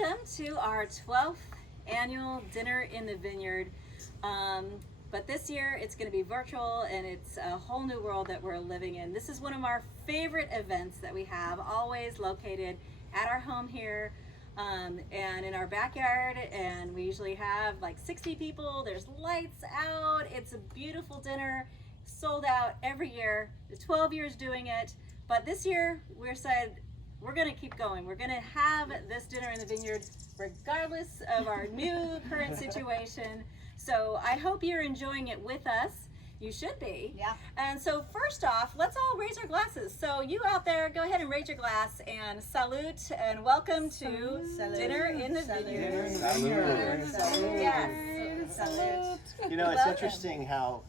Welcome to our 12th annual Dinner in the Vineyard. But this year it's going to be virtual, and it's a whole new world that we're living in. This is one of our favorite events that we have, always located at our home here and in our backyard, and we usually have like 60 people. There's lights out. It's a beautiful dinner, sold out every year. 12 years doing it, but this year we said we're going to keep going. We're going to have this Dinner in the Vineyard regardless of our new current situation. So I hope you're enjoying it with us. You should be. Yeah. And so first off, let's all raise our glasses. So you out there, go ahead and raise your glass and salute and welcome to Dinner in the Vineyard. Salute. Yes. Salute. You know, it's Welcome. interesting how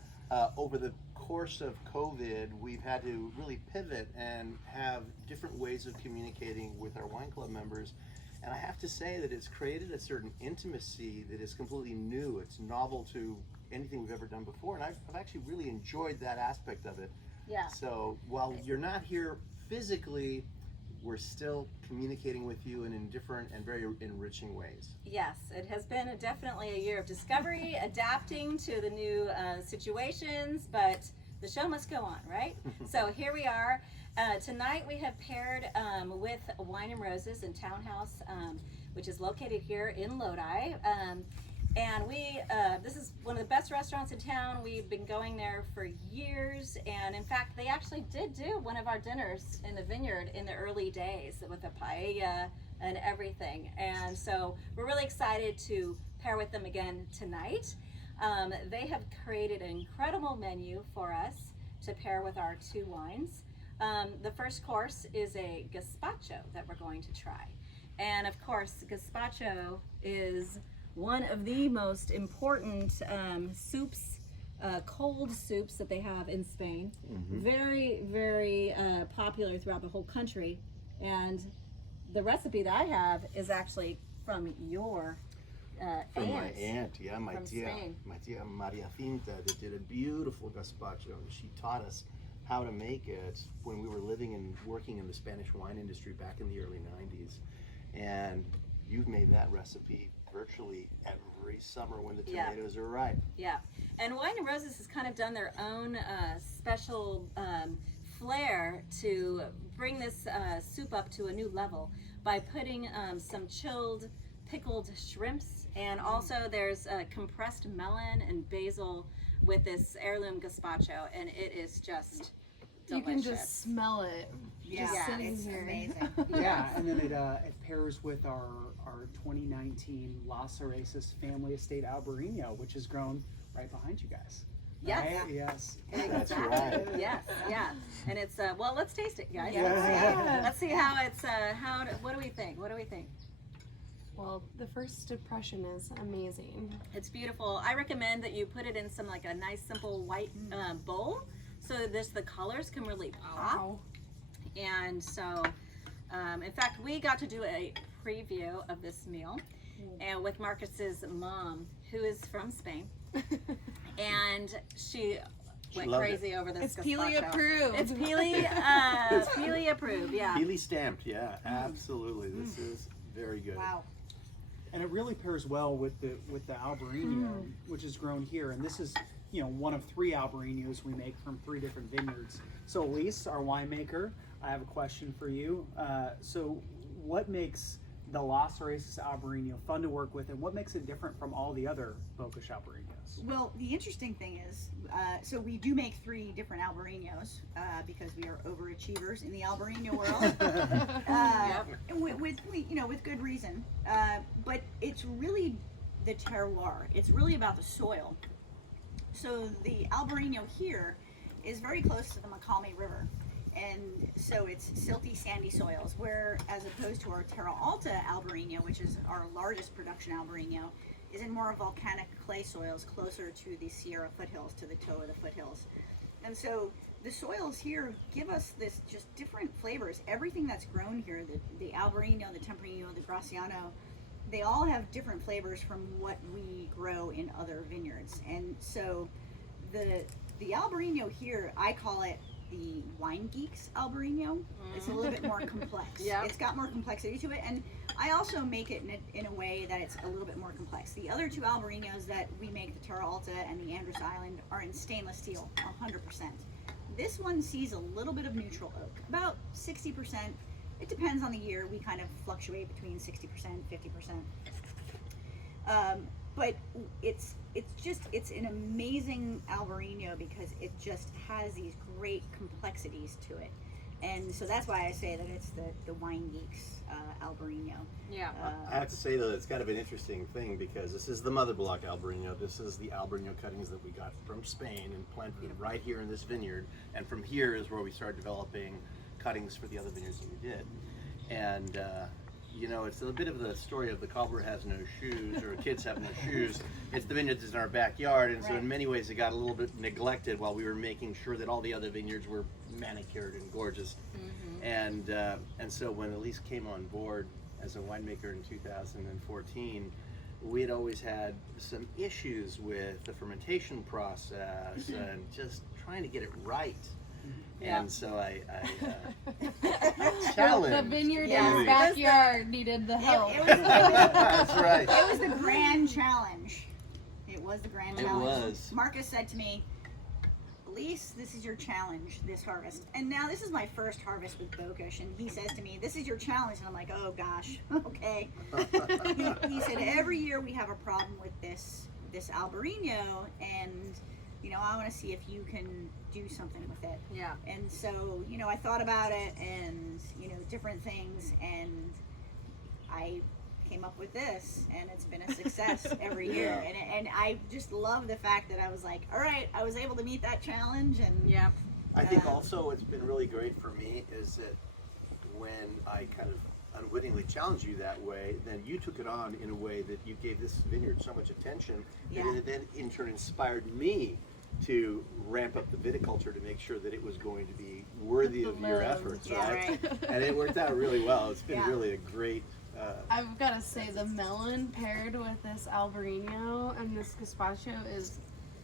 over the course of COVID, we've had to really pivot and have different ways of communicating with our wine club members. And I have to say that it's created a certain intimacy that is completely new. It's novel to anything we've ever done before. And I've actually really enjoyed that aspect of it. Yeah. So while you're not here physically, we're still communicating with you in different and very enriching ways. Yes, it has been definitely a year of discovery, adapting to the new situations, but the show must go on, right? So here we are. Tonight we have paired with Wine and Roses in Townhouse, which is located here in Lodi. And this is one of the best restaurants in town. We've been going there for years, and in fact, they actually did do one of our dinners in the vineyard in the early days with a paella and everything. And so we're really excited to pair with them again tonight. They have created an incredible menu for us to pair with our two wines. The first course is a gazpacho that we're going to try. And of course, gazpacho is one of the most important soups, cold soups that they have in Spain. Very, very popular throughout the whole country. And the recipe that I have is actually from your From aunt. my aunt, yeah, my from tia Spain. Maria Finta, that did a beautiful gazpacho. She taught us how to make it when we were living and working in the Spanish wine industry back in the early 90s. And you've made that recipe virtually every summer when the tomatoes are ripe. Yeah, and Wine and Roses has kind of done their own special flair to bring this soup up to a new level by putting some chilled pickled shrimps, and also there's compressed melon and basil with this heirloom gazpacho, and it is just delicious. You can just smell it. Yeah, just sitting it's here. amazing. Yeah, and then it pairs with our 2019 Las Oasis Family Estate Albarino, which is grown right behind you guys. Yes. Right? Yes. That's right. Yes, yeah, and it's well, let's taste it, guys. Yeah. Let's see how it's what do we think? What do we think? Well, the first impression is amazing. It's beautiful. I recommend that you put it in some like a nice simple white bowl, so the colors can really pop. Wow. And so, in fact, we got to do a preview of this meal, and with Marcus's mom, who is from Spain, and she went loved crazy over this. It's Peely gazpacho. approved. It's Peely approved. Yeah. Peely stamped, yeah, absolutely. This is very good. Wow. And it really pairs well with the Albarino, which is grown here. And this is, one of 3 Albarinos we make from 3 different vineyards. So Elise, our winemaker, I have a question for you. So what makes the Las Oasis Albarino fun to work with, and what makes it different from all the other Bokish Albarinos? Well, the interesting thing is, so we do make 3 different Albarinos because we are overachievers in the Albarino world, with good reason. But it's really the terroir. It's really about the soil. So the Albarino here is very close to the Macalme River. And so it's silty, sandy soils, where as opposed to our Terra Alta Albarino, which is our largest production Albarino, is in more volcanic clay soils closer to the Sierra foothills, to the toe of the foothills. And so the soils here give us this just different flavors. Everything that's grown here, the Albarino, the Tempranillo, the Graciano, they all have different flavors from what we grow in other vineyards. And so the Albarino here, I call it the Wine Geeks Albarino. It's a little bit more complex. Yep. It's got more complexity to it, and I also make it in a way that it's a little bit more complex. The other two Albarinos that we make, the Terra Alta and the Andros Island, are in stainless steel, 100%. This one sees a little bit of neutral oak, about 60%. It depends on the year. We kind of fluctuate between 60%, 50%. But it's an amazing Albarino because it just has these great complexities to it. And so that's why I say that it's the Wine Geeks Albarino. Yeah. I have to say though, it's kind of an interesting thing because this is the mother block Albarino. This is the Albarino cuttings that we got from Spain and planted them right here in this vineyard. And from here is where we started developing cuttings for the other vineyards that we did. And you know, it's a bit of the story of the cobbler has no shoes or kids have no shoes. It's the vineyards in our backyard, and so in many ways it got a little bit neglected while we were making sure that all the other vineyards were manicured and gorgeous. And so when Elise came on board as a winemaker in 2014, we had always had some issues with the fermentation process and just trying to get it right. And so I challenged. The vineyard in Yeah. his backyard needed the help. That's right. It was the grand challenge. It was the grand It challenge. was. Marcus said to me, Elise, this is your challenge this harvest. And now this is my first harvest with Bokish, and he says to me, this is your challenge. And I'm like, oh gosh, okay. He said, every year we have a problem with this Albarino, and you know, I want to see if you can do something with it. Yeah. And so, you know, I thought about it and, you know, different things, and I came up with this, and it's been a success every year. And I just love the fact that I was like, all right, I was able to meet that challenge. And Yep. I think also what's been really great for me is that when I kind of unwittingly challenged you that way, then you took it on in a way that you gave this vineyard so much attention, and it then in turn inspired me to ramp up the viticulture to make sure that it was going to be worthy of your efforts, right? And it worked out really well. It's been really a great I've got to say, the melon paired with this Albarino and this gazpacho is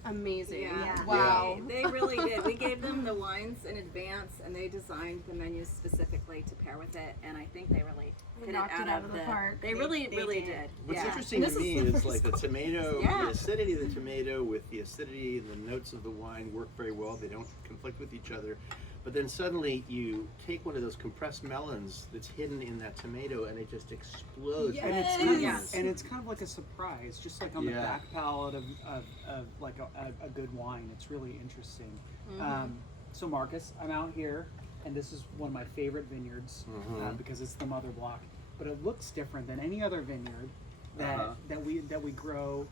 amazing. Yeah. Wow. They really did. We gave them the wines in advance, and they designed the menus specifically to pair with it. And I think they really hit knocked it out of the park. They really They really did. did. What's Yeah. interesting to me is like the tomato, Yeah. the acidity of the tomato with the acidity and the notes of the wine work very well. They don't conflict with each other. But then suddenly you take one of those compressed melons that's hidden in that tomato and it just explodes. And it's kind of, Yes. and it's kind of like a surprise, just like on the back palate of like a good wine. It's really interesting. So Marcus, I'm out here, and this is one of my favorite vineyards because it's the mother block. But it looks different than any other vineyard that we grow,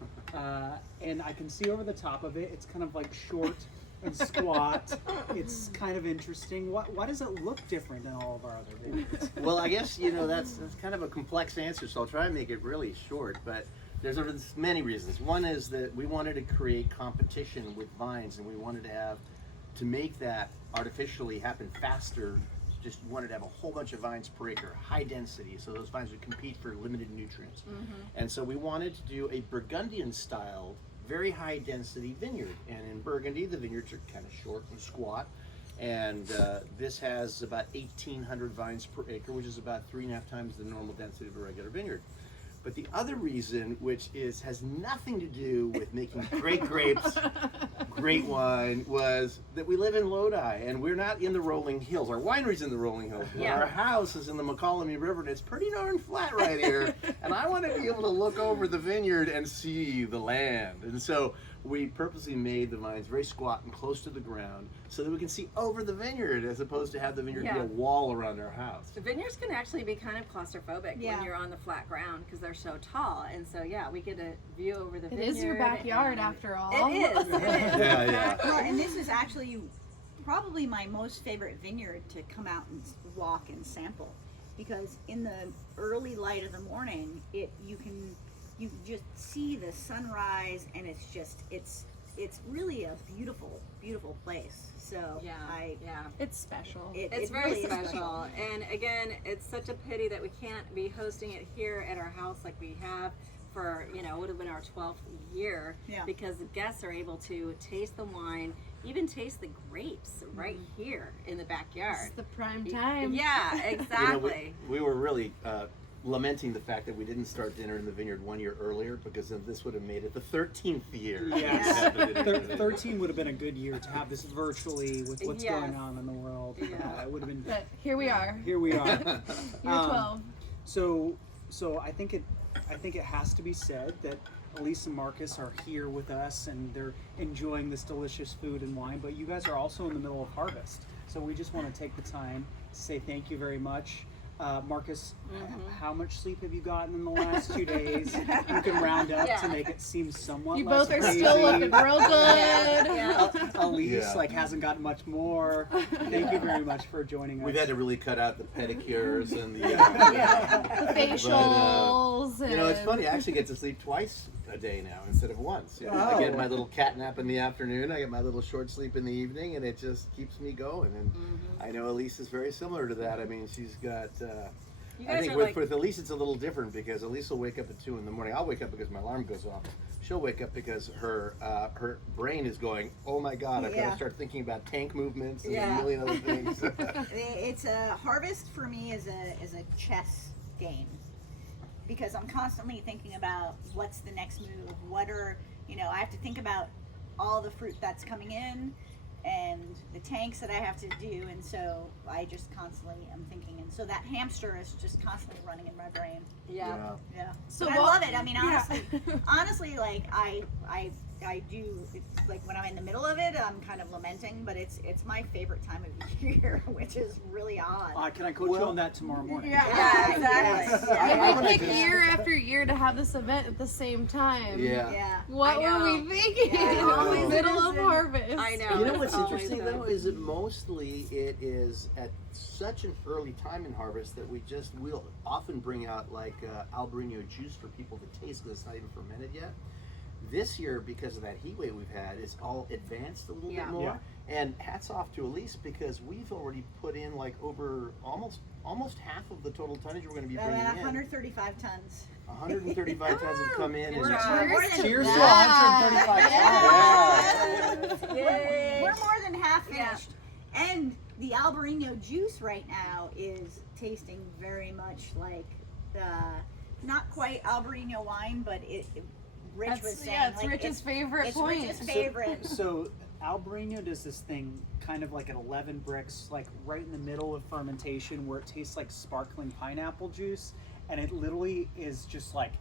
and I can see over the top of it. It's kind of like short and squat. It's kind of interesting. Why does it look different than all of our other vineyards? Well, I guess, you know, that's kind of a complex answer, so I'll try and make it really short. But there's many reasons. One is that we wanted to create competition with vines, and we wanted to make that artificially happen faster. Just wanted to have a whole bunch of vines per acre, high density, so those vines would compete for limited nutrients. And so we wanted to do a Burgundian style, very high density vineyard. And in Burgundy, the vineyards are kind of short and squat. And this has about 1,800 vines per acre, which is about 3.5 times the normal density of a regular vineyard. But the other reason, which has nothing to do with making great grapes, great wine, was that we live in Lodi and we're not in the rolling hills. Our winery's in the rolling hills, but our house is in the McCollum River, and it's pretty darn flat right here. And I want to be able to look over the vineyard and see the land. And so we purposely made the vines very squat and close to the ground so that we can see over the vineyard as opposed to have the vineyard be a wall around our house. The vineyards can actually be kind of claustrophobic when you're on the flat ground because they're so tall, and so we get a view over the vineyard. It is your backyard after all. It is. Well, and this is actually probably my most favorite vineyard to come out and walk and sample, because in the early light of the morning, you can just see the sunrise, and it's really a beautiful place. So It's special. It's it very really is special. And again, it's such a pity that we can't be hosting it here at our house like we have for, it would have been our 12th year, because the guests are able to taste the wine, even taste the grapes right here in the It's backyard. the prime time. Yeah, You know, exactly. we were really lamenting the fact that we didn't start dinner in the vineyard 1 year earlier, because then this would have made it the 13th year. Yes. to have the dinner in the vineyard. 13 would have been a good year to have this virtually with what's Yes. going on in the world. Yeah. It would have been. But here we are. Here we are. Year 12. So I think it has to be said that Elise and Marcus are here with us and they're enjoying this delicious food and wine, but you guys are also in the middle of harvest. So we just want to take the time to say thank you very much. Marcus, how much sleep have you gotten in the last 2 days? You can round up Yeah. to make it seem somewhat You less both are crazy. still looking real good. Yeah. Elise Yeah. hasn't gotten much more. Thank you very much for joining us. We've had to really cut out the pedicures and the. The facials. You know, it's and- funny. I actually get to sleep twice a day now instead of once. You know, I Oh. get my little cat nap in the afternoon. I get my little short sleep in the evening, and it just keeps me going. And I know Elise is very similar to that. I mean, she's got. You I guys think are with, like, with Elise, it's a little different because Elise will wake up at 2 in the morning. I'll wake up because my alarm goes off. She'll wake up because her brain is going, oh my God, I've got Yeah. to start thinking about tank movements and Yeah. a million other things. It's a harvest for me is a chess game, because I'm constantly thinking about what's the next move. What are, I have to think about all the fruit that's coming in and the tanks that I have to do, and so I just constantly am thinking, and so that hamster is just constantly running in my brain. yeah. Yeah. So But I what- love it. I mean, Yeah. honestly, like I do. It's like when I'm in the middle of it, I'm kind of lamenting, but it's my favorite time of year, which is really odd. Can I coach you on that tomorrow morning? Yeah, exactly. Yeah. If we pick year after year to have this event at the same time. Yeah. Yeah. What I were know. we thinking? Yeah, always Middle of is. harvest. I know. You know it's what's always interesting there. though is that mostly it is at such an early time in harvest that we'll often bring out like Albarino juice for people to taste because it's not even fermented yet. This year, because of that heat wave we've had, it's all advanced a little Yeah. bit more. Yeah. And hats off to Elise because we've already put in like over almost half of the total tonnage we're going to be bringing in. 135 tons. 135 tons have come in. Good and job. We're more than Cheers to Yeah. 135 tons. Yay. We're more than half Yeah. finished. And the Albarino juice right now is tasting very much like not quite Albarino wine, but Rich was saying it's like, Rich's favorite it's point. Rich's favorite. So Albarino does this thing kind of like at 11 bricks, like right in the middle of fermentation where it tastes like sparkling pineapple juice. And it literally is just like,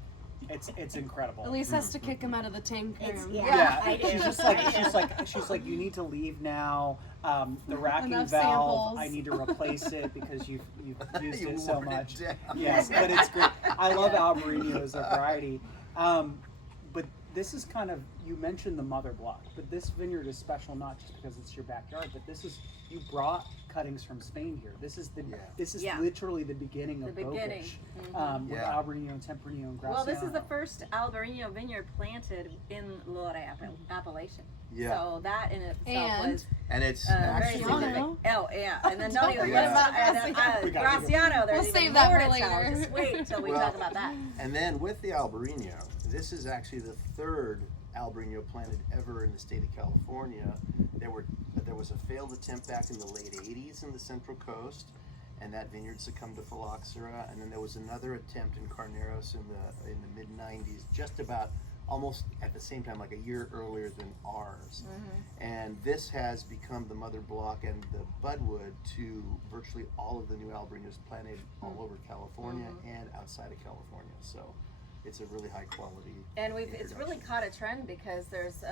it's incredible. Elise has to kick him out of the tank It's- room. yeah. I do. She's like, you need to leave now. The racking Enough valve, samples. I need to replace it because you've used You it so wore it much. down. Yes, but it's great. I love Albarino as a variety. But this is kind of, you mentioned the mother block, but this vineyard is special not just because it's your backyard, but you brought cuttings from Spain here. This is Yeah. literally the beginning of The beginning. Bokish, with Yeah. Albarino and Tempranillo and Graciano. Well, this is the first Albarino vineyard planted in Lower Appellation. Yeah. So that in itself And- was And it's very actually significant. Graciano. Oh yeah, and then don't even forget forget about about We got it. Graciano. There's We'll even save that more for to tell. later. Just wait till we Well, talk about that. And then with the Albarino, this is actually the third Albarino planted ever in the state of California. There was a failed attempt back in the late 80s in the Central Coast, and that vineyard succumbed to phylloxera. And then there was another attempt in Carneros in the mid 90s, just about almost at the same time, like a year earlier than ours. And this has become the mother block and the budwood to virtually all of the new Albarinos planted all over California and outside of California. So it's a really high quality. And it's really caught a trend because there's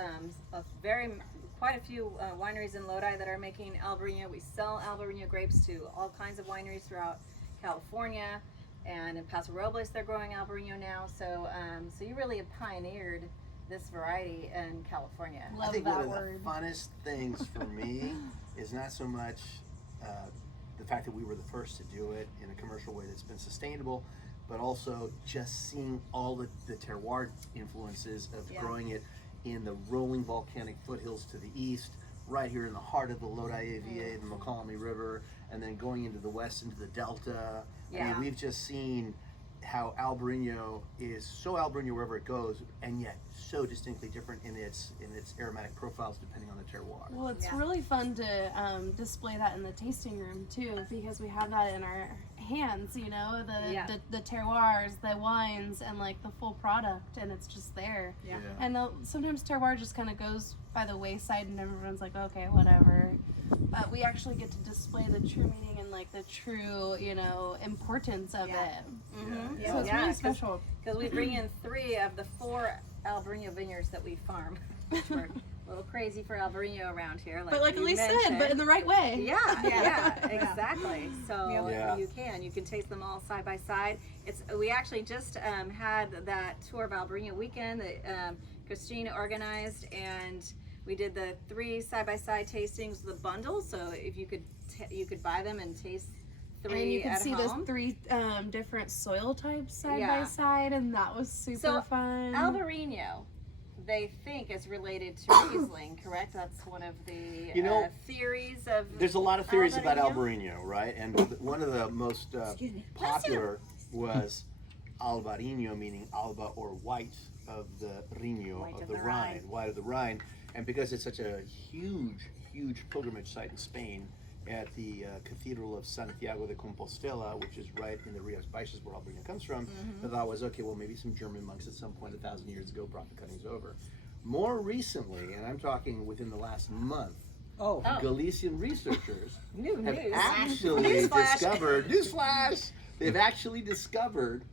quite a few wineries in Lodi that are making Albarino. We sell Albarino grapes to all kinds of wineries throughout California, and in Paso Robles they're growing Albarino now. So you really have pioneered this variety in California. I Love think that one of word. the funnest things for me is not so much the fact that we were the first to do it in a commercial way that's been sustainable, but also just seeing all the terroir influences of growing it in the rolling volcanic foothills to the east, right here in the heart of the Lodi AVA, the Mokelumne River, and then going into the west into the Delta. I Yeah. mean, we've just seen how Albarino is so Albarino wherever it goes, and yet so distinctly different in its aromatic profiles depending on the terroir. Well, it's Yeah. really fun to display that in the tasting room too, because we have that in our hands, you know, the terroirs, the wines, and like the full product, and it's just there. Yeah. And sometimes terroir just kind of goes by the wayside, and everyone's like, okay, whatever. But we actually get to display the true meaning and like the true, you know, importance of Yeah. it. Mm-hmm. So it's really special. Because we bring in 3 of the 4 Albarino vineyards that we farm, which we're a little crazy for Albarino around here. But like you Elise said, mentioned. but in the right way. Yeah, exactly. So Yeah. you can taste them all side by side. We actually just had that tour of Albarino weekend that Christine organized, and we did the 3 side by side tastings of the bundle. So if you could buy them and taste 3 And you can at see home. those 3 different soil types side Yeah. by side, and that was super So, fun. Albarino, they think is related to Riesling, correct? That's one of the You know, theories of. There's a lot of theories about Albarino. Albarino, right? And one of the most Excuse me. popular was Albarino, meaning alba or white of the Rino, White of of the the Rhine, Rhine. white of the Rhine. And because it's such a huge pilgrimage site in Spain, at the Cathedral of Santiago de Compostela, which is right in the Rias Baixas where Albarino comes from, the thought was, okay, well, maybe some German monks at some point 1,000 years ago brought the cuttings over. More recently, and I'm talking within the last month, Oh, Galician researchers New have news. actually Newsflash. discovered, newsflash, they've actually discovered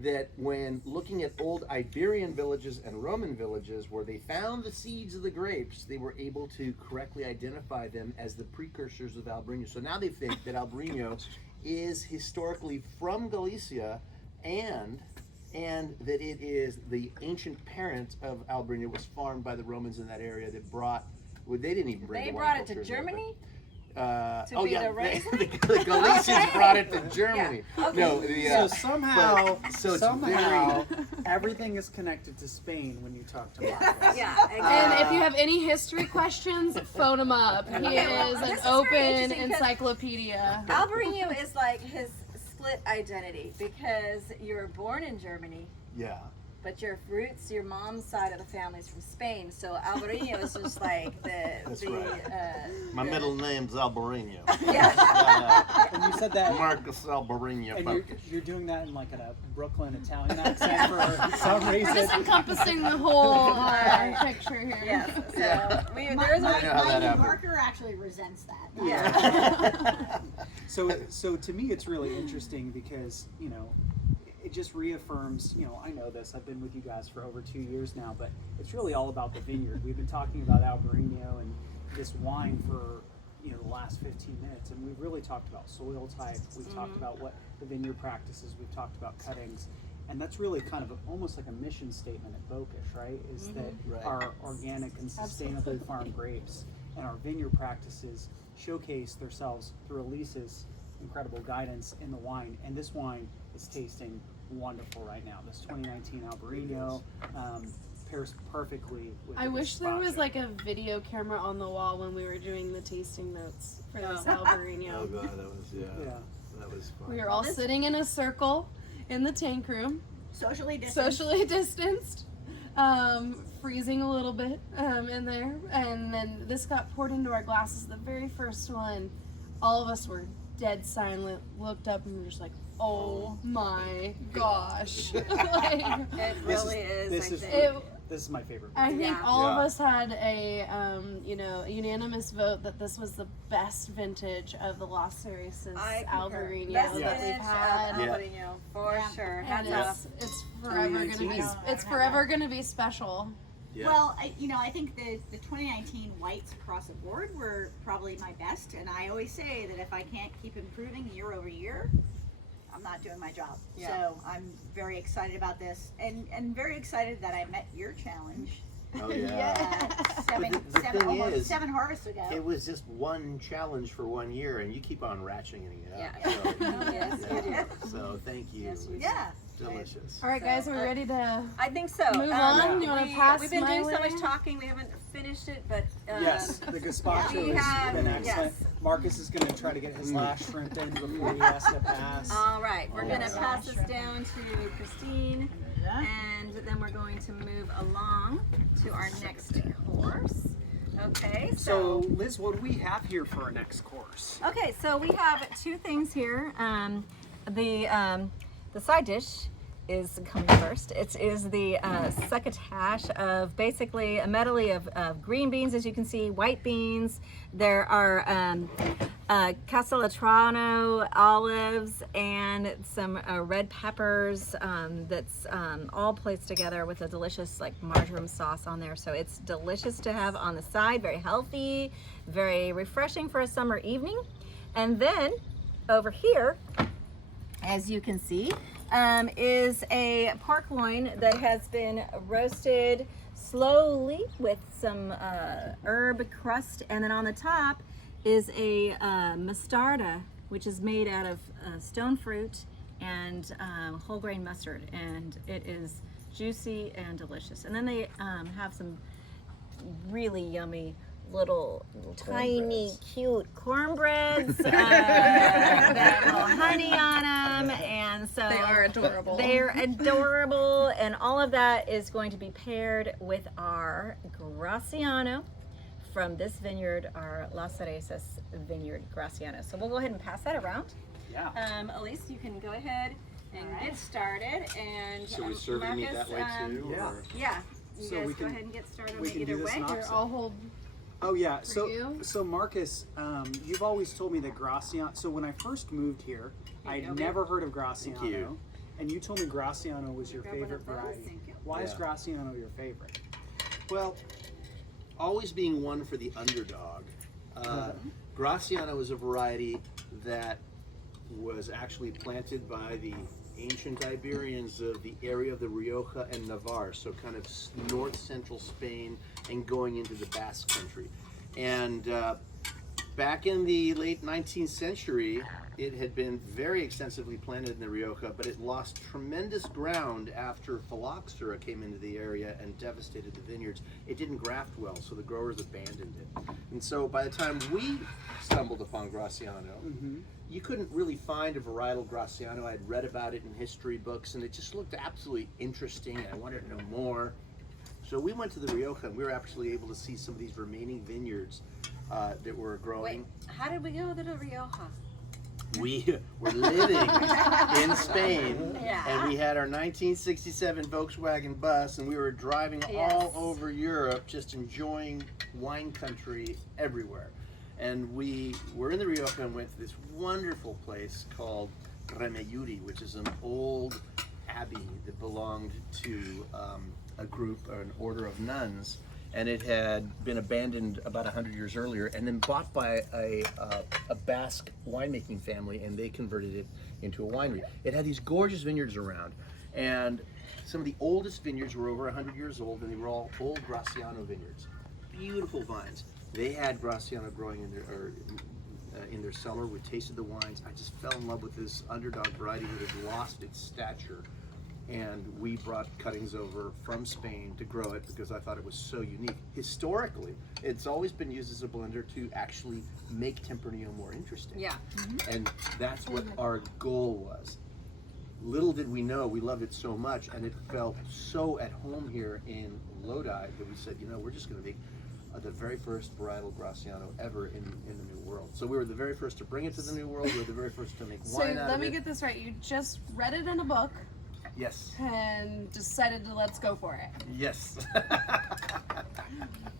that when looking at old Iberian villages and Roman villages where they found the seeds of the grapes, they were able to correctly identify them as the precursors of Albarino. So now they think that Albarino is historically from Galicia, and that it is the ancient parent of Albarino, was farmed by the Romans in that area that brought. Well, they didn't even bring. They the wine brought it to culture there, but- Germany. oh be yeah, the Riesling? the Galicians brought it to Germany. Yeah. Okay. No, so somehow, so it's somehow, everything is connected to Spain when you talk to Marcus. Yeah, And exactly. if you have any history questions, phone him up. He Okay, well, is this an is very open interesting 'cause encyclopedia. Albarino is like his split identity because you were born in Germany, yeah. but your roots, your mom's side of the family is from Spain. So Albarino is just like That's the right. My middle name's Albarino. Yeah. And you said that, Marcus Albarino. and you're doing that in like a Brooklyn Italian accent for some reason. Just encompassing the whole Right. picture here. Yes. So Yeah. there is I know how that my happened. marker actually resents that. Yeah. So to me, it's really interesting because, you know, it just reaffirms, you know, I know this, I've been with you guys for over 2 years now, but it's really all about the vineyard. We've been talking about Albarino and this wine for, you know, the last 15 minutes, and we've really talked about soil type, we've talked about what the vineyard practices, we've talked about cuttings, and that's really kind of almost like a mission statement at Bokish, right? Is that Right. our organic and sustainably farmed grapes and our vineyard practices showcase themselves through Elise's incredible guidance in the wine, and this wine is tasting wonderful right now. This 2019 Albarino pairs perfectly with I the wish there was Gazpacho. like a video camera on the wall when we were doing the tasting notes for this Oh. Albarino. Oh god, that was Yeah. that was fun. We were all sitting in a circle in the tank room, Socially distant. socially distanced, freezing a little bit in there, and then this got poured into our glasses. The very first one, all of us were dead silent, looked up, and we were just like, "Oh my gosh!" Like, It This really is. this I is think. this is my favorite. I think Yeah. all of Yeah. us had a unanimous vote that this was the best vintage of the Los Cereces I concur. Albarino Best that we've vintage had. of Albarino for Yeah. sure. And Hats off. it's forever gonna be 2019. it's forever gonna be special. Yeah. Well, I think the 2019 whites across the board were probably my best, and I always say that if I can't keep improving year over year, I'm not doing my job. Yeah. So I'm very excited about this, and very excited that I met your challenge Oh yeah. the thing almost is, 7 harvests ago. It was just one challenge for 1 year, and you keep on ratcheting it up. Yeah. So, Yes, you do. So thank you. Yes, you do. Yeah. Delicious. All right, guys, are we So, ready to? I think so. Move on? You wanna pass We've been my doing so way? much talking. We haven't finished it, but Yes, the gazpacho we has have been excellent. yes. Marcus is going to try to get his last shrimp in before he has to pass. All right, we're going to Yeah. pass this down to Christine, and then we're going to move along to our next course. Okay, So, Liz, what do we have here for our next course? okay, so we have two things here. The side dish is coming first. It is the succotash of basically a medley of green beans, as you can see, white beans. There are Castellano olives and some red peppers that's all placed together with a delicious like marjoram sauce on there. So it's delicious to have on the side, very healthy, very refreshing for a summer evening. And then over here, as you can see, is a pork loin that has been roasted slowly with some herb crust, and then on the top is a mostarda, which is made out of stone fruit and whole grain mustard, and it is juicy and delicious. And then they have some really yummy little tiny cute cornbreads that have little honey on them, and so They are adorable. They're adorable, and all of that is going to be paired with our Graciano from this vineyard, our Las Cerezas vineyard Graciano. So we'll go ahead and pass that around. Yeah. Elise, you can go ahead and get started, and So we're serving meat that way too? Yeah. or- yeah, you So guys we go can- ahead and get started we on can either do this way. in Here, opposite. I'll hold. Oh yeah, you? so Marcus, you've always told me that Graciano. So when I first moved here, I'd go. never heard of Graciano, Thank you. and you told me Graciano was your Grab one favorite of those. variety. Thank you. Why is Yeah. Graciano your favorite? Well, always being one for the underdog. Graciano is a variety that was actually planted by the ancient Iberians of the area of the Rioja and Navarre, so kind of north central Spain and going into the Basque country. And back in the late 19th century, it had been very extensively planted in the Rioja, but it lost tremendous ground after phylloxera came into the area and devastated the vineyards. It didn't graft well, so the growers abandoned it. And so by the time we stumbled upon Graciano, you couldn't really find a varietal Graciano. I had read about it in history books, and it just looked absolutely interesting, and I wanted to know more. So we went to the Rioja, and we were actually able to see some of these remaining vineyards that were growing. Wait, how did we go to the Rioja? We were living in Spain, Yeah. and we had our 1967 Volkswagen bus, and we were driving Yes. all over Europe, just enjoying wine country everywhere. And we were in the Rioja and went to this wonderful place called Remeyuri, which is an old abbey that belonged to a group or an order of nuns, and it had been abandoned about 100 years earlier and then bought by a Basque winemaking family, and they converted it into a winery. It had these gorgeous vineyards around, and some of the oldest vineyards were over 100 years old, and they were all old Graciano vineyards. Beautiful vines. They had Graciano growing in their cellar. We tasted the wines. I just fell in love with this underdog variety that had lost its stature. And we brought cuttings over from Spain to grow it because I thought it was so unique. Historically, it's always been used as a blender to actually make Tempranillo more interesting. Yeah. And that's what our goal was. Little did we know, we loved it so much, and it felt so at home here in Lodi that we said, you know, we're just going to make the very first varietal Graciano ever in the New World. So we were the very first to bring it to the New World. We were the very first to make So wine out let of me it. get this right. You just read it in a book Yes. and decided to let's go for it. Yes.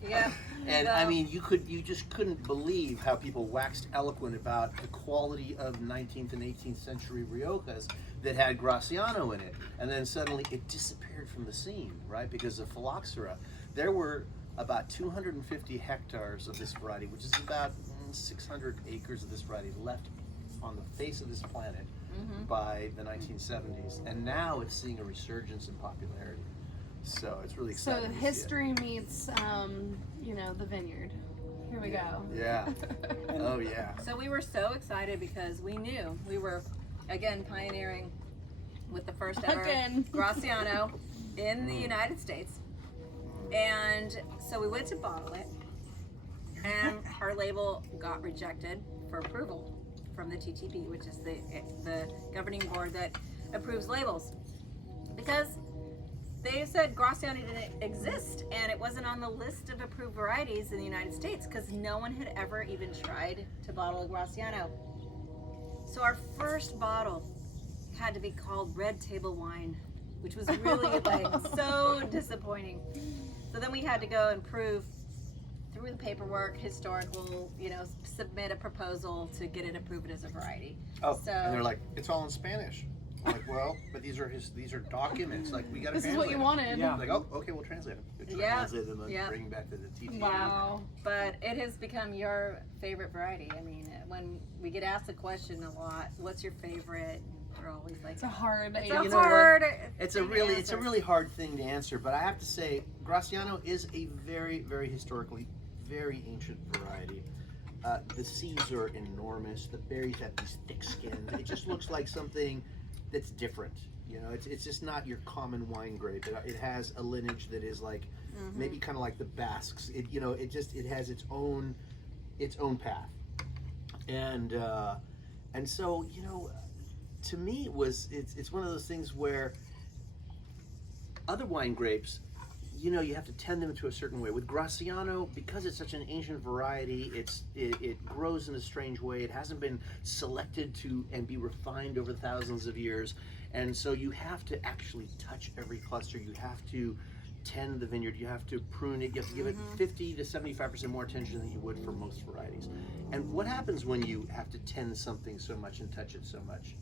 Yeah. And Well, I mean, you just couldn't believe how people waxed eloquent about the quality of 19th and 18th century Riojas that had Graciano in it. And then suddenly it disappeared from the scene, right? Because of phylloxera. There were about 250 hectares of this variety, which is about 600 acres of this variety left on the face of this planet by the 1970s. And now it's seeing a resurgence in popularity. So it's really So exciting. to see it. history meets, you know, the vineyard. Here we go. Yeah. Oh yeah. So we were so excited because we knew we were, again, pioneering with the first ever Again. Graciano in the United States. And so we went to bottle it. and our label got rejected for approval from the TTB, which is the governing board that approves labels, because they said Graciano didn't exist and it wasn't on the list of approved varieties in the United States because no one had ever even tried to bottle a Graciano. So our first bottle had to be called Red Table Wine, which was really like so disappointing. So then we had to go and prove through the paperwork, historical, submit a proposal to get it approved as a variety. Oh, So- and they're like, it's all in Spanish. I'm like, well, but these are documents. Like, we got to This is translate what you them. wanted. Yeah. Like, oh, okay, we'll translate them. We Yeah. translate them and Yeah. bring back to the TP. Wow. But it has become your favorite variety. I mean, when we get asked the question a lot, what's your favorite? We're always like, It's a hard. it's You a know what? hard. It's thing a to really answer. hard thing to answer, but I have to say, Graciano is a very, very historically very ancient variety. The seeds are enormous. The berries have these thick skins. It just looks like something that's different. It's just not your common wine grape. It has a lineage that is like maybe kind of like the Basques. It has its own path, and so to me it's one of those things where other wine grapes, you have to tend them to a certain way. With Graciano, because it's such an ancient variety, it grows in a strange way. It hasn't been selected to and be refined over thousands of years. And so you have to actually touch every cluster. You have to tend the vineyard. You have to prune it. You have to give it 50 to 75% more attention than you would for most varieties. And what happens when you have to tend something so much and touch it so much?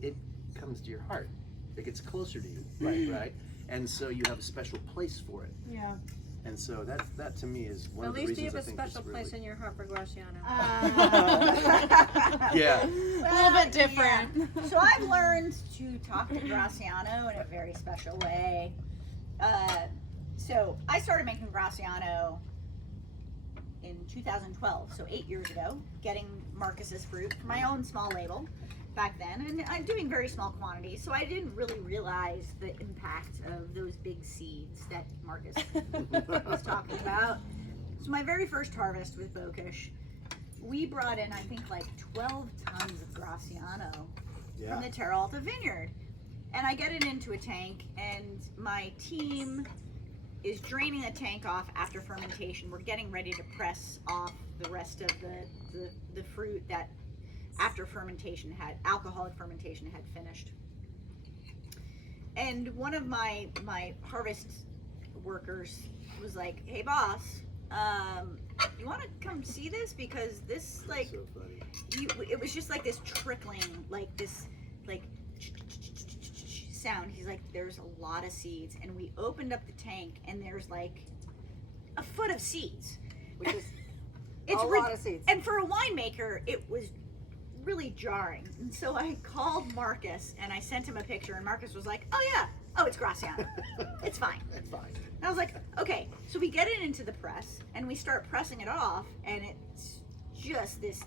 It comes to your heart. It gets closer to you, right? And so you have a special place for it. Yeah. And so that to me is one At of the least you reasons have I a think special it's place really... in your heart for Graciano. Yeah. A little bit different. Yeah. So I've learned to talk to Graciano in a very special way. So I started making Graciano in 2012, so 8 years ago, getting Marcus's fruit for my own small label back then, and I'm doing very small quantities, so I didn't really realize the impact of those big seeds that Marcus was talking about. So my very first harvest with Bokish, we brought in, I think, like 12 tons of Graciano from the Terra Alta vineyard. And I get it into a tank, and my team is draining the tank off after fermentation. We're getting ready to press off the rest of the fruit that after fermentation alcoholic fermentation had finished. And one of my harvest workers was like, "Hey boss, you want to come see this? Because this, like, So funny. it was just like this trickling, like this, like sound." He's like, "There's a lot of seeds," and we opened up the tank, and there's like a foot of seeds, Which is it's a lot of seeds. And for a winemaker, it was really jarring. And so I called Marcus and I sent him a picture, and Marcus was like, "Oh yeah, it's Graciano. It's fine." It's fine. And I was like, "Okay." So we get it into the press and we start pressing it off, and it's just this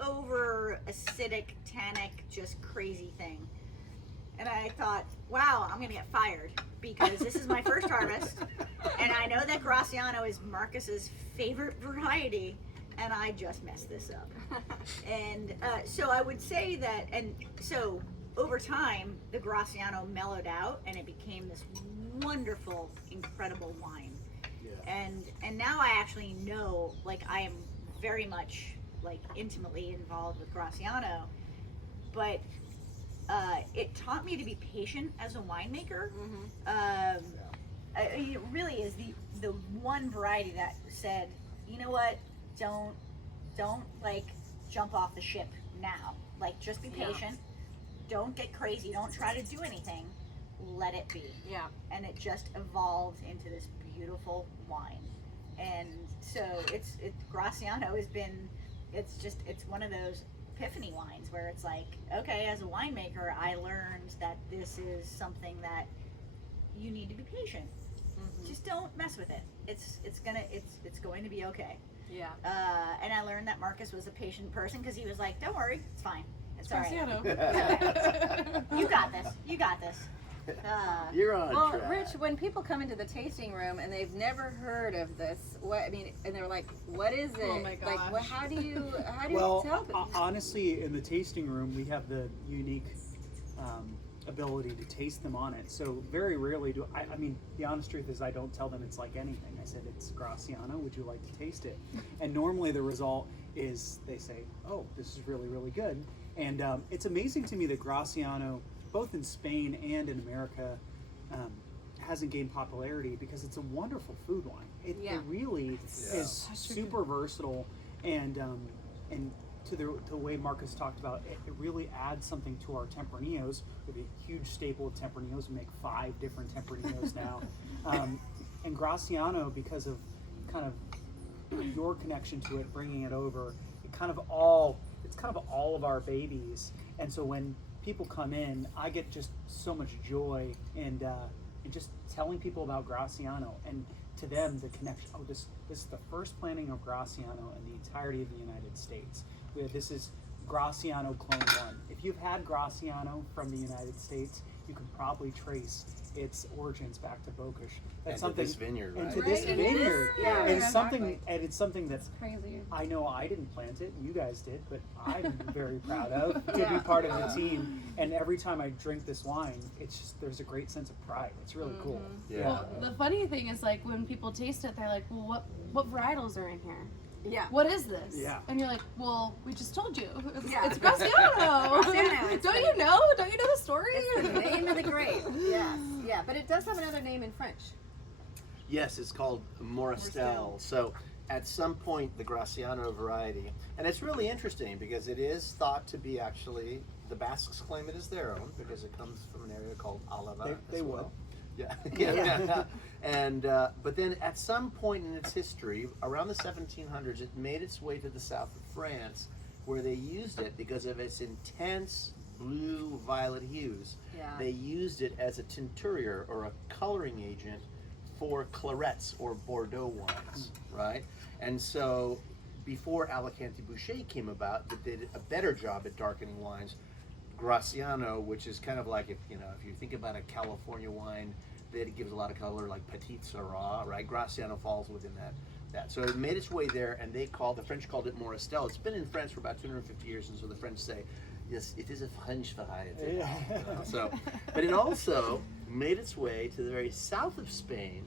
over acidic, tannic, just crazy thing. And I thought, wow, I'm gonna get fired because this is my first harvest, and I know that Graciano is Marcus's favorite variety, and I just messed this up. And so I would say that, and so over time, the Graciano mellowed out, and it became this wonderful, incredible wine. Yeah. And now I actually know, like, I am very much, like, intimately involved with Graciano, but it taught me to be patient as a winemaker. It really is the one variety that said, "You know what, don't like jump off the ship now. Like, just be patient. Don't get crazy. Don't try to do anything. Let it be." Yeah. And it just evolved into this beautiful wine. And so Graciano has been, it's one of those epiphany wines where it's like, okay, as a winemaker, I learned that this is something that you need to be patient. Just don't mess with it. It's going to be okay. Yeah. And I learned that Marcus was a patient person because he was like, "Don't worry, it's fine. It's all right. Graciano. You got this. You got this." You're on Well, track. Rich, when people come into the tasting room and they've never heard of this, and they're like, "What is it?" Oh my Like, gosh. how do you Well, tell them? honestly, in the tasting room, we have the unique ability to taste them on it. So very rarely do I mean, the honest truth is I don't tell them it's like anything. I said, it's Graciano, would you like to taste it? And normally the result is they say, oh, this is really, really good. And it's amazing to me that Graciano, both in Spain and in America, hasn't gained popularity because it's a wonderful food wine. It really is super versatile, and to the way Marcus talked about, it really adds something to our Tempranillos. With a huge staple of Tempranillos, we make 5 different Tempranillos now. And Graciano, because of kind of your connection to it, bringing it over, it's kind of all of our babies. And so when people come in, I get just so much joy and just telling people about Graciano, and to them the connection. Oh, this is the first planting of Graciano in the entirety of the United States. This is Graciano Clone 1. If you've had Graciano from the United States, you can probably trace its origins back to Bokish. And to this vineyard, right? And to this Right. vineyard. Yeah, And it's exactly. something, and it's something that's Crazy. I know I didn't plant it, you guys did, but I'm very proud of to Yeah. be part of the team. And every time I drink this wine, it's just, there's a great sense of pride. It's really cool. Yeah. Well, the funny thing is, like, when people taste it, they're like, well, what varietals are in here? Yeah. What is this? Yeah. And you're like, well, we just told you. It's, Yeah. it's Graciano. Graciano, it's Don't the- you know? Don't you know the story? It's the name of the grape. Yes. Yeah, but it does have another name in French. Yes, it's called Moristel. So at some point, the Graciano variety, and it's really interesting because it is thought to be actually, the Basques claim it as their own because it comes from an area called Alava. They as would. well. Yeah. Yeah. And but then at some point in its history, around the 1700s, it made its way to the south of France, where they used it because of its intense blue violet hues. Yeah. They used it as a tinturier or a coloring agent for clarets or Bordeaux wines, right? And so before Alicante Boucher came about, that did a better job at darkening wines, Graciano, which is kind of like, if you think about a California wine that it gives a lot of color, like Petit Syrah, right? Graciano falls within that. So it made its way there, and the French called it Moristel. It's been in France for about 250 years, and so the French say, yes, it is a French variety. Yeah. But it also made its way to the very south of Spain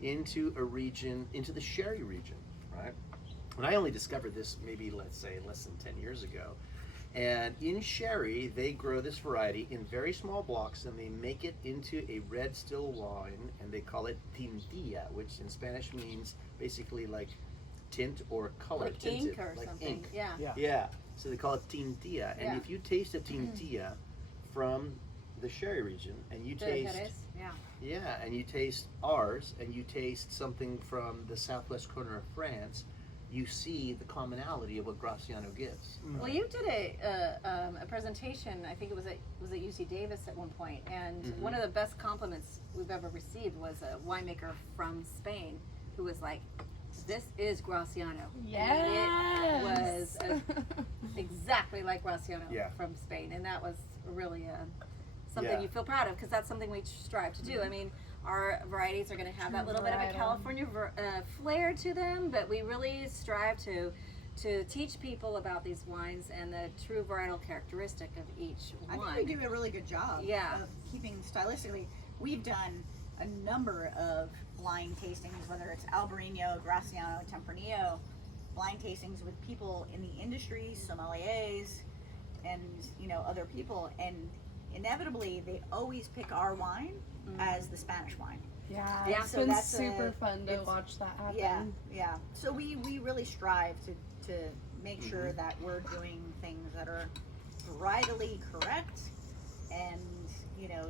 into a region, into the sherry region, right? And I only discovered this maybe, let's say, less than 10 years ago. And in sherry, they grow this variety in very small blocks, and they make it into a red still wine, and they call it tintilla, which in Spanish means basically like tint or color. Like tinted, ink or like something. ink. Yeah. Yeah, so they call it tintilla. And Yeah. if you taste a tintilla from the sherry region, and you The taste, Jerez, yeah. and you taste ours, and you taste something from the southwest corner of France, you see the commonality of what Graciano gives. Well, you did a presentation. I think it was at UC Davis at one point, and one of the best compliments we've ever received was a winemaker from Spain who was like, "This is Graciano." Yes. And it was exactly like Graciano Yeah. from Spain, and that was really something Yeah. you feel proud of, because that's something we strive to do. I mean, our varieties are going to have that little bit of a Varietal. California flair to them, but we really strive to teach people about these wines and the true varietal characteristic of each I wine. think we do a really good job Yeah. of keeping stylistically. We've done a number of blind tastings, whether it's Albarino, Graciano, Tempranillo, blind tastings with people in the industry, sommeliers, and other people, and inevitably they always pick our wine as the Spanish wine. Yeah, Yeah, it's so been that's super fun to it's- watch that happen. Yeah. So we really strive to make sure that we're doing things that are varietally correct, and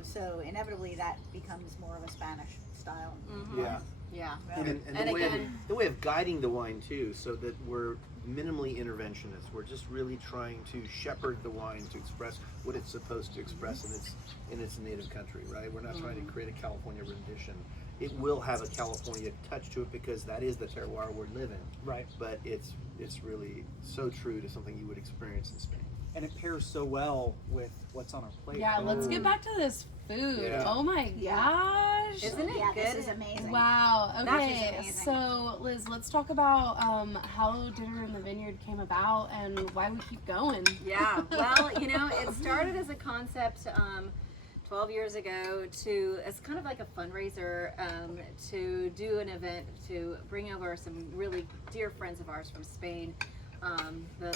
so inevitably that becomes more of a Spanish style. Yeah. Yeah. And And the, way again- the way of guiding the wine too, so that we're minimally interventionists. We're just really trying to shepherd the wine to express what it's supposed to express in its native country, right? We're not trying to create a California rendition. It will have a California touch to it because that is the terroir we live in. Right. But it's really so true to something you would experience in Spain. And it pairs so well with what's on our plate. Yeah, let's get back to this food. Yeah. Oh my gosh. Isn't it Yeah, good? this is amazing. Wow. That is Okay. amazing. So, Liz, let's talk about how Dinner in the Vineyard came about and why we keep going. Yeah, well, it started as a concept 12 years ago as kind of like a fundraiser to do an event to bring over some really dear friends of ours from Spain.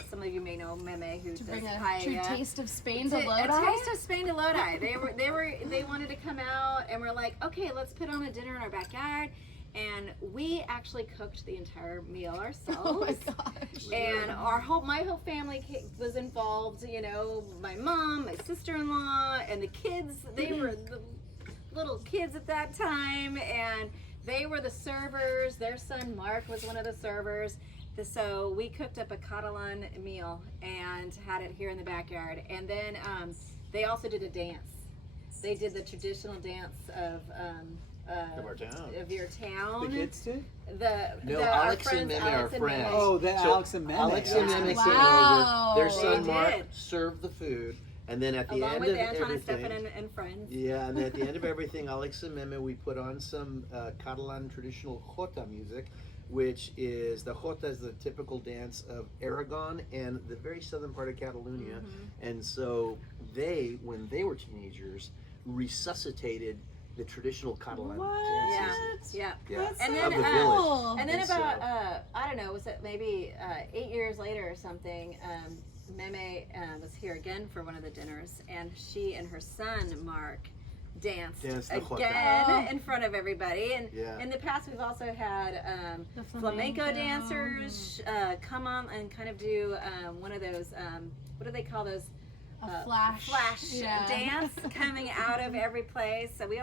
Some of you may know Meme, who To does bring a paella. true taste of Spain to A Lodi. taste of Spain to Lodi. They wanted to come out, and we're like, okay, let's put on a dinner in our backyard. And we actually cooked the entire meal ourselves. Oh my gosh. And my whole family was involved. My mom, my sister-in-law, and the kids. They were the little kids at that time, and they were the servers. Their son Mark was one of the servers. So we cooked up a Catalan meal and had it here in the backyard. And then they also did a dance. They did the traditional dance of our town. Of your town. The kids too? No, our Alex and friends, Meme are Alex and friends. Meme. Oh, the So, Alex and Meme. Alex and Meme came Wow. over. Their son They Mark did. served the food, and then at the Along end with of Anton and everything, Stefan and friends. yeah, and at the end of everything, Alex and Meme, we put on some Catalan traditional jota music, which is the jota is the typical dance of Aragon and the very southern part of Catalonia, and so when they were teenagers, resuscitated the traditional Catalan dances. Yeah. That's And so then, Of the cool. And then And about, so- I don't know, was it maybe 8 years later or something, Meme was here again for one of the dinners, and she and her son, Mark, danced Danced the jota. again Oh. in front of everybody. And Yeah. in the past, we've also had The flamenco dancers come on and kind of do one of those, what do they call those? A flash. Yeah. Dance coming out of every place. So we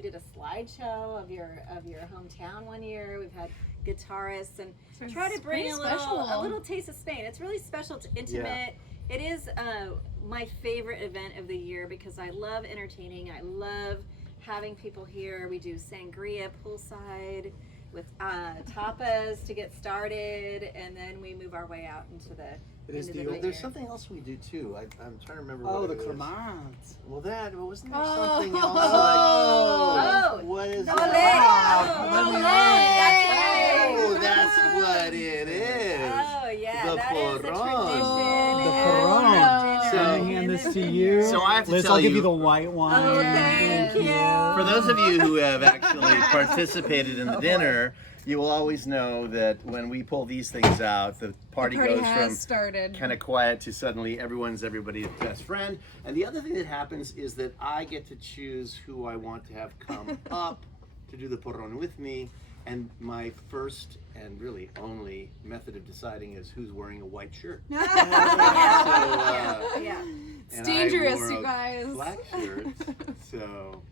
did a slideshow of your hometown one year. We've had guitarists and So try to it's bring pretty a special. little taste of Spain. It's really special, it's intimate. It is my favorite event of the year because I love entertaining. I love having people here. We do sangria poolside with tapas to get started, and then we move our way out into the. It is into the the old- There's vineyard. something else we do too. I'm trying to remember. Oh, what the it is. Clements. Well, wasn't there Oh. something else? Oh. What is Ole. that? Oh, Oh, that's what it is. Oh yeah, The that is the porron. tradition. The at porron. dinner So- Let me in hand the this to vineyard. you. So I have to Liz, tell I'll give you- you the white wine. Oh, thank you. For those of you who have actually participated in the dinner, you will always know that when we pull these things out, the party Party goes has from started. kind of quiet to suddenly everyone's everybody's best friend. And the other thing that happens is that I get to choose who I want to have come up to do the porron with me. And my first and really only method of deciding is who's wearing a white shirt. Yeah. It's And I dangerous, wore you a guys. Black shirt. So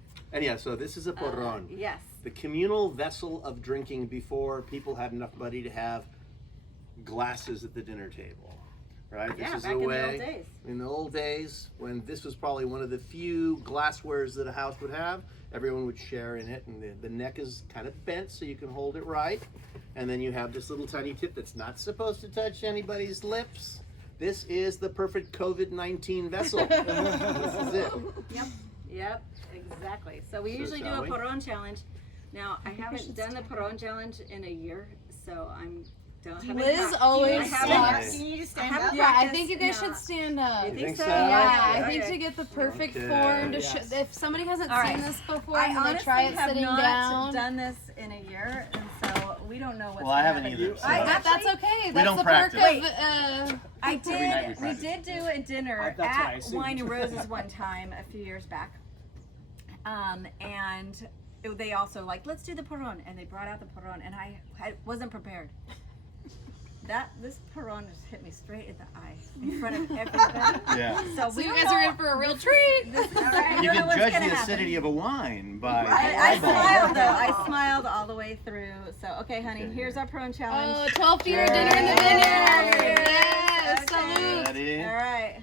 this is a porron. Yes. The communal vessel of drinking before people had enough money to have glasses at the dinner table, right? Yeah, This is back the in the way old days. in the old days when this was probably one of the few glasswares that a house would have. Everyone would share in it, and the neck is kind of bent so you can hold it right. And then you have this little tiny tip that's not supposed to touch anybody's lips. This is the perfect COVID-19 vessel. This is it. Yep. Exactly. So we So usually do shall a we? porron challenge. Now I haven't should done the stand porron challenge in a year, so Liz always I haven't- talks. Can you just I stand haven't up? Yeah, I practiced, think you guys no. should stand up. You You think think so? so? Yeah, I Okay. think to get the perfect Okay. form to Yes. if somebody hasn't All seen right. this before, I and they honestly try it have sitting not down. done this in a year, and so we don't know what's Well, I gonna haven't happen. either, so- That's okay. That's don't the practice. perk of I night we did. We practice. did do a dinner That's what I at assumed. Wine and Roses one time a few years back, and they also like, let's do the porron, and they brought out the porron, and I wasn't prepared. This porron just hit me straight in the eye in front of everybody. Yeah. So So we you don't guys are know- in for a real treat. This, all right, You I don't know can what's judge gonna the happen. acidity of a wine by I the smiled though. eyeball. I smiled all the way through. So okay, honey, Okay. here's our porron Oh, challenge. 12th year dinner in the vineyard. Cheers. Yes, Okay. salute. Ready? All right.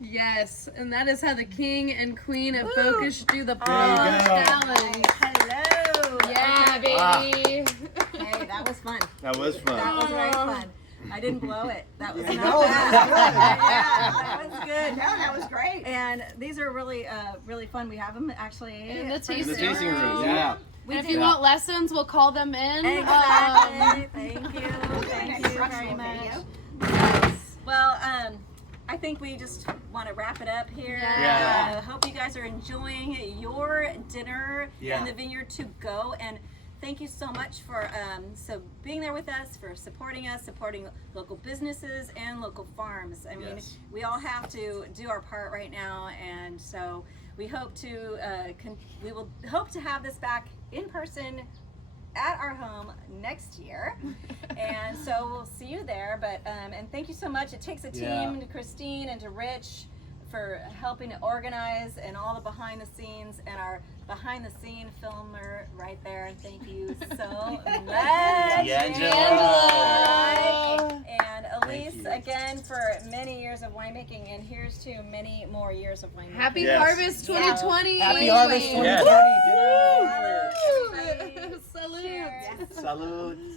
Yes, and that is how the king and queen of Woo. Bokish do the There you porron go. challenge. Hello. Yeah, Okay. baby. Hey, that was fun. That was That fun. was very fun. I didn't blow it. That was Yeah, not no, bad. that Yeah, that was good. No, that was great. And these are really, really fun. We have them actually In the for tasting tasting room, room. yeah. We And if do. you want lessons, we'll call them in. Exactly. Thank you. We'll do an Thank you very instructional much. video. Yes. Well, I think we just want to wrap it up here. Yeah. Hope you guys are enjoying your dinner Yeah. in the vineyard to go. And thank you so much for being there with us, for supporting us, supporting local businesses and local farms. I mean, Yes. we all have to do our part right now, and so we hope to we will hope to have this back in person at our home next year. And so we'll see you there. But and thank you so much. It takes a team, to Christine and to Rich, for helping to organize and all the behind the scenes, and our behind the scene filmer right there. Thank you so much. D'Angelo. And Elise, you. again, for many years of winemaking, and here's to many more years of winemaking. Happy Yes. Harvest 2020. Happy Harvest 2020. Yes. Dinner in the vineyard. Everybody, Salute. cheers. Salud.